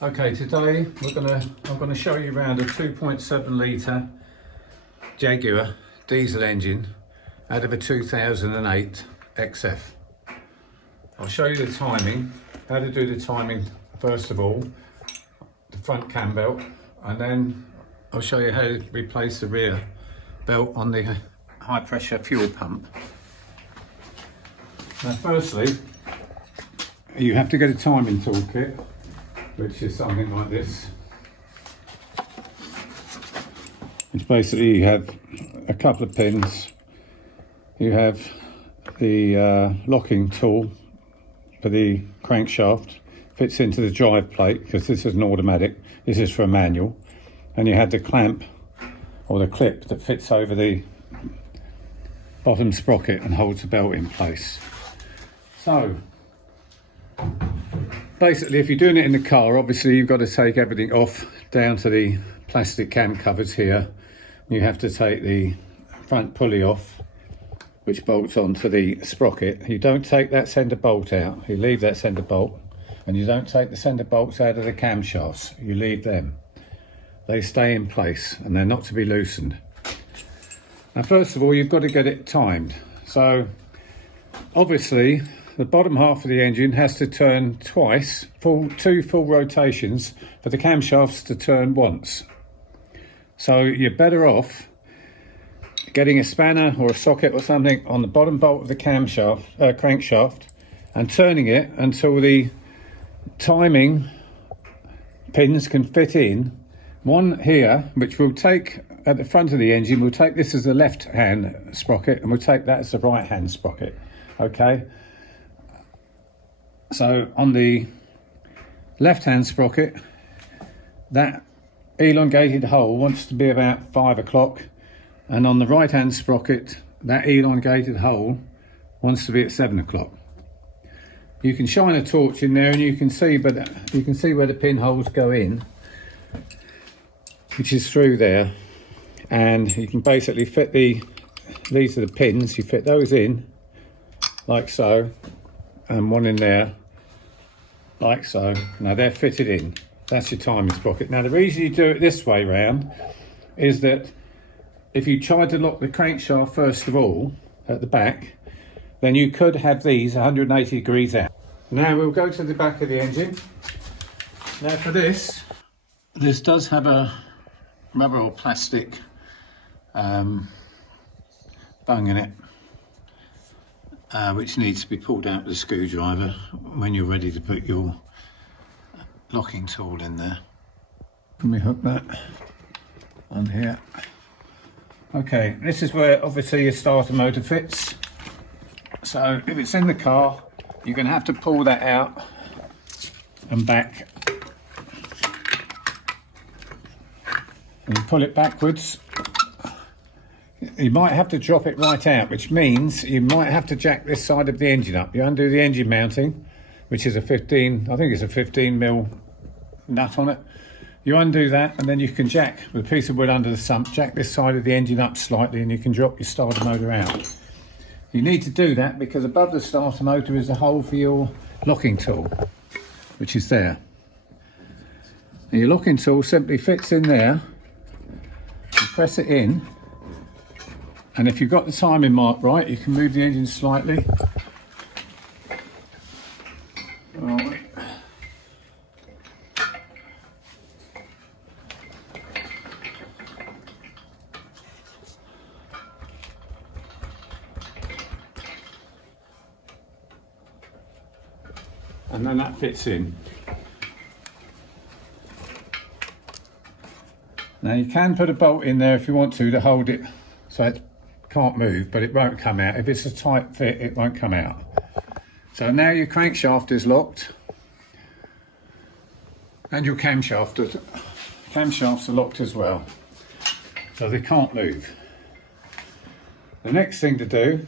Okay, today I'm gonna show you around a 2.7 litre Jaguar diesel engine out of a 2008 XF. I'll show you the timing, how to do the timing first of all, the front cam belt, and then I'll show you how to replace the rear belt on the high pressure fuel pump. Now firstly, you have to get a timing toolkit, which is something like this. It's basically, you have a couple of pins, you have the locking tool for the crankshaft, fits into the drive plate because this is an automatic, this is for a manual, and you have the clamp or the clip that fits over the bottom sprocket and holds the belt in place. So basically, if you're doing it in the car, obviously you've got to take everything off down to the plastic cam covers here. You have to take the front pulley off, which bolts onto the sprocket. You don't take that centre bolt out, you leave that centre bolt, and you don't take the centre bolts out of the camshafts, you leave them. They stay in place and they're not to be loosened. Now first of all, you've got to get it timed. So obviously the bottom half of the engine has to turn twice, two full rotations for the camshafts to turn once. So you're better off getting a spanner or a socket or something on the bottom bolt of the crankshaft and turning it until the timing pins can fit in. One here, which we'll take at the front of the engine, we'll take this as the left hand sprocket and we'll take that as the right hand sprocket. Okay. So on the left-hand sprocket, that elongated hole wants to be about 5 o'clock, and on the right-hand sprocket, that elongated hole wants to be at 7 o'clock. You can shine a torch in there and you can see, where the pinholes go in, which is through there, and you can basically fit these are the pins, you fit those in like so, and one in there like so. Now they're fitted in. That's your timing sprocket. Now the reason you do it this way round is that if you tried to lock the crankshaft first of all at the back, then you could have these 180 degrees out. Now we'll go to the back of the engine. Now for this does have a rubber or plastic bung in it, which needs to be pulled out with a screwdriver when you're ready to put your locking tool in there. Let me hook that on here. Okay, this is where obviously your starter motor fits. So if it's in the car, you're going to have to pull that out and back. And you pull it backwards. You might have to drop it right out, which means you might have to jack this side of the engine up. You undo the engine mounting, which is I think it's a 15mm nut on it. You undo that and then you can jack with a piece of wood under the sump, jack this side of the engine up slightly and you can drop your starter motor out. You need to do that because above the starter motor is a hole for your locking tool, which is there. And your locking tool simply fits in there, you press it in, and if you've got the timing mark right, you can move the engine slightly. Right. And then that fits in. Now you can put a bolt in there if you want to hold it so it can't move, but it won't come out. If it's a tight fit, it won't come out. So now your crankshaft is locked and your camshafts are locked as well, so they can't move. The next thing to do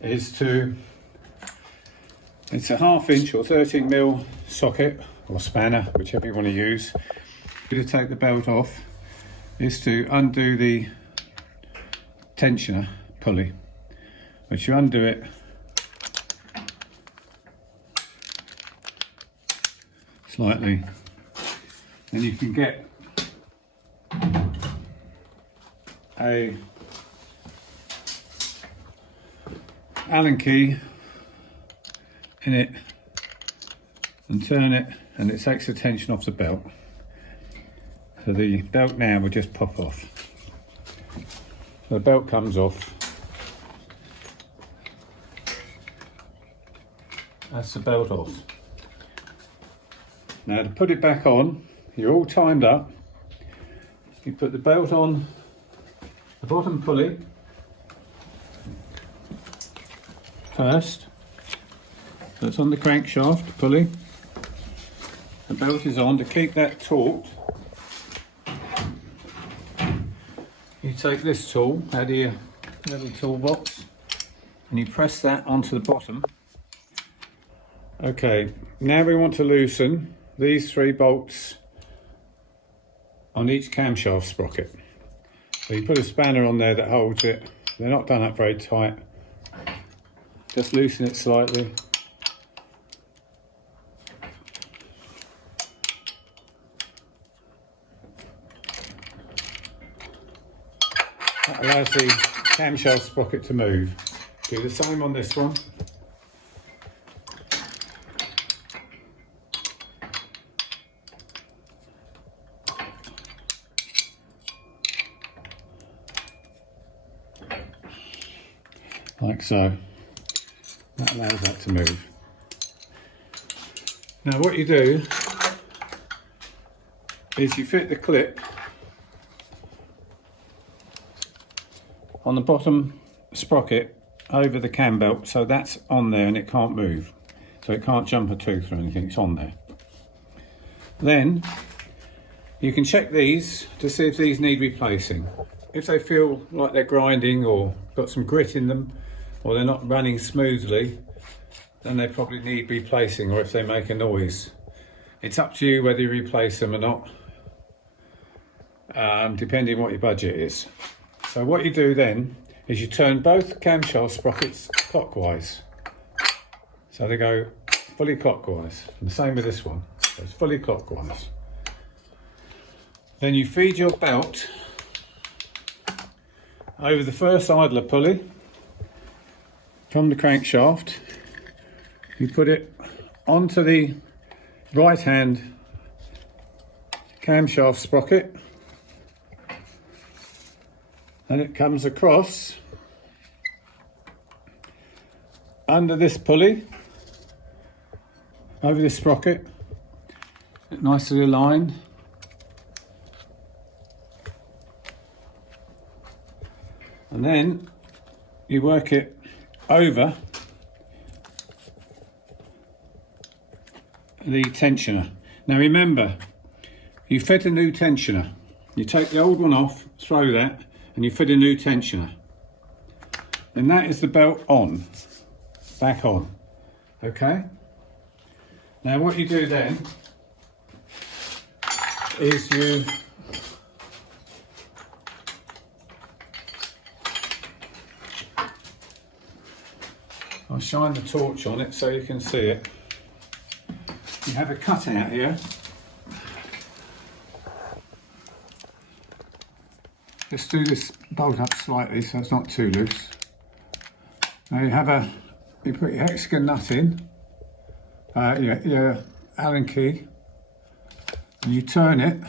is it's a 1/2 inch or 13mm socket or spanner, whichever you want to use. To take the belt off is to undo the tensioner pulley, which you undo it slightly, and you can get a Allen key in it and turn it, and it takes the tension off the belt. So the belt now will just pop off. So the belt comes off. That's the belt off. Now to put it back on, you're all timed up. You put the belt on the bottom pulley first. So it's on the crankshaft pulley. The belt is on. To keep that taut, you take this tool out of your little toolbox and you press that onto the bottom. Okay, now we want to loosen these 3 bolts on each camshaft sprocket. So you put a spanner on there that holds it. They're not done up very tight. Just loosen it slightly. That allows the camshaft sprocket to move. Do the same on this one. Like so. That allows that to move. Now what you do is you fit the clip on the bottom sprocket over the cam belt, so that's on there and it can't move. So it can't jump a tooth or anything, it's on there. Then you can check these to see if these need replacing. If they feel like they're grinding or got some grit in them, or they're not running smoothly, then they probably need replacing, or if they make a noise. It's up to you whether you replace them or not, depending on what your budget is. So what you do then is you turn both camshaft sprockets clockwise. So they go fully clockwise. And the same with this one. So it's fully clockwise. Then you feed your belt over the first idler pulley from the crankshaft. You put it onto the right hand camshaft sprocket, and it comes across under this pulley over this sprocket, nicely aligned. And then you work it over the tensioner. Now remember, you fit a new tensioner. You take the old one off, throw that, and you fit a new tensioner. And that is the belt on, back on. Okay? Now what you do then is you I'll shine the torch on it so you can see it. You have a cutout here. Just do this bolt up slightly so it's not too loose. Now you put your hexagon nut in, your Allen key, and you turn it.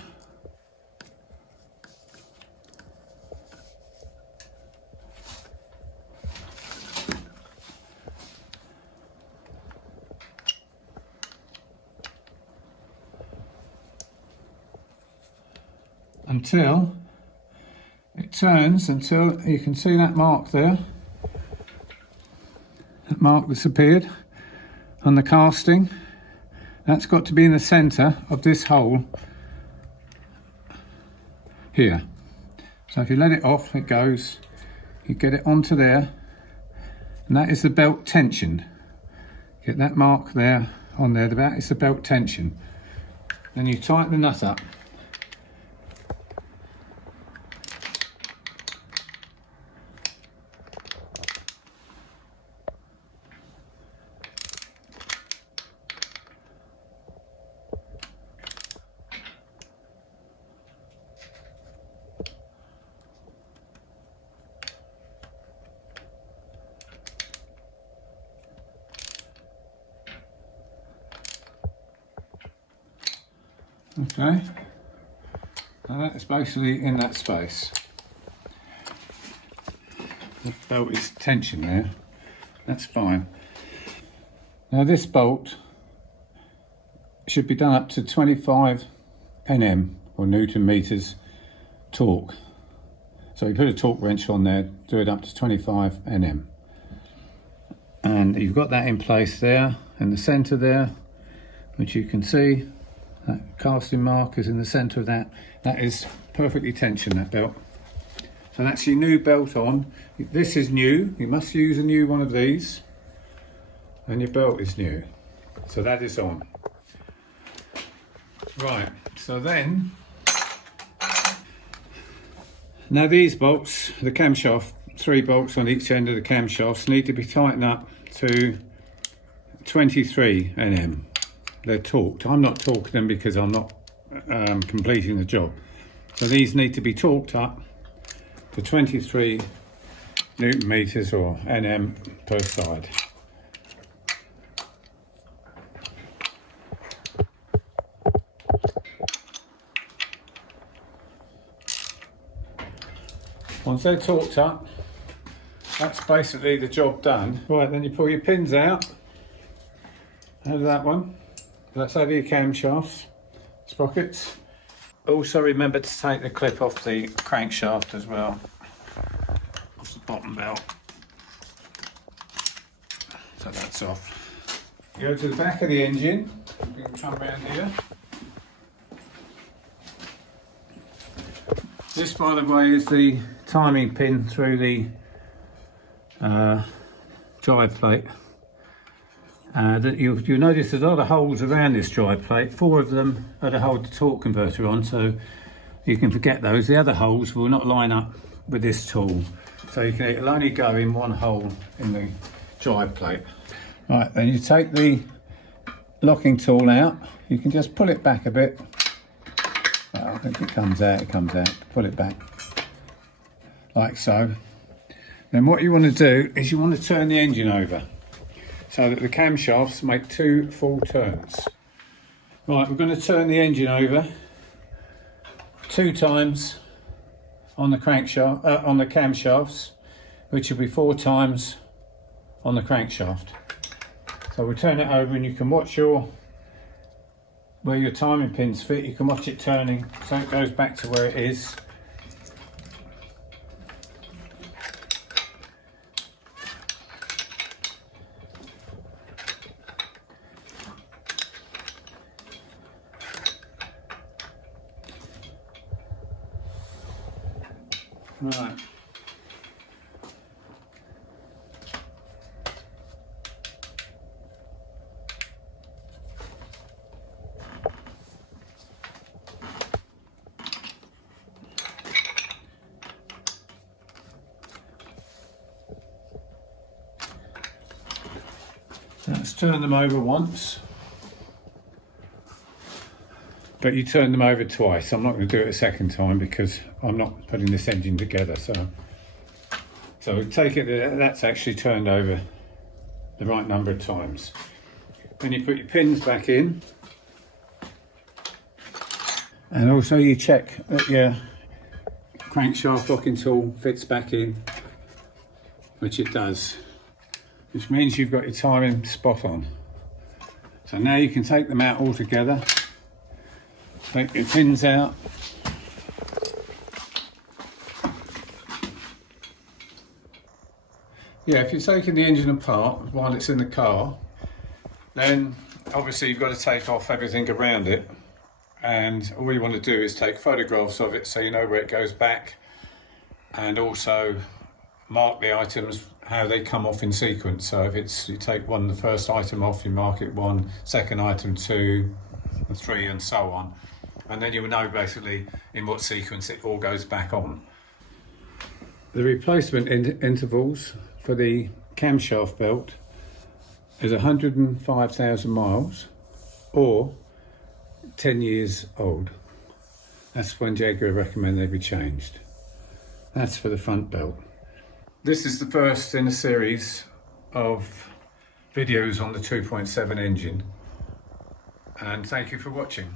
Until it turns, until you can see that mark there. That mark disappeared on the casting. That's got to be in the centre of this hole here. So if you let it off, it goes. You get it onto there, and that is the belt tension. Get that mark there on there. That is the belt tension. Then you tighten the nut up. Okay, now that is basically in that space. The bolt is tension there, that's fine. Now this bolt should be done up to 25 Nm or Newton meters torque. So you put a torque wrench on there, do it up to 25 Nm. And you've got that in place there, in the centre there, which you can see, that casting mark is in the centre of that. That is perfectly tensioned, that belt. So that's your new belt on. This is new, you must use a new one of these. And your belt is new. So that is on. Right, so then, now these bolts, the camshaft, 3 bolts on each end of the camshafts need to be tightened up to 23 Nm. They're torqued. I'm not torquing them because I'm not completing the job. So these need to be torqued up to 23 Newton meters or Nm per side. Once they're torqued up, that's basically the job done. Right, then you pull your pins out of that one. That's out of your camshafts, sprockets. Also remember to take the clip off the crankshaft as well, off the bottom belt. So that's off. Go to the back of the engine. We can come around here. This, by the way, is the timing pin through the drive plate. You'll notice there's a lot of holes around this drive plate. 4 of them are to hold the torque converter on, so you can forget those. The other holes will not line up with this tool, so it'll only go in one hole in the drive plate. Right, then you take the locking tool out. You can just pull it back a bit. I think it comes out, pull it back, like so. Then what you want to do is you want to turn the engine over so that the camshafts make 2 full turns. Right, we're going to turn the engine over 2 times on the crankshaft, on the camshafts, which will be 4 times on the crankshaft. So we'll turn it over and you can watch where your timing pins fit. You can watch it turning so it goes back to where it is. Right. Let's turn them over once, but you turn them over twice. I'm not going to do it a second time because I'm not putting this engine together. So take it, that's actually turned over the right number of times. Then you put your pins back in, and also you check that your crankshaft locking tool fits back in, which it does, which means you've got your timing spot on. So now you can take them out all together, take your pins out, yeah, if you're taking the engine apart while it's in the car, then obviously you've got to take off everything around it, and all you want to do is take photographs of it so you know where it goes back, and also mark the items how they come off in sequence. So if you take the first item off, you mark it 1, second item 2, 3, and so on, and then you will know basically in what sequence it all goes back on. The replacement intervals for the camshaft belt is 105,000 miles or 10 years old. That's when Jaguar recommend they be changed. That's for the front belt. This is the first in a series of videos on the 2.7 engine, and thank you for watching.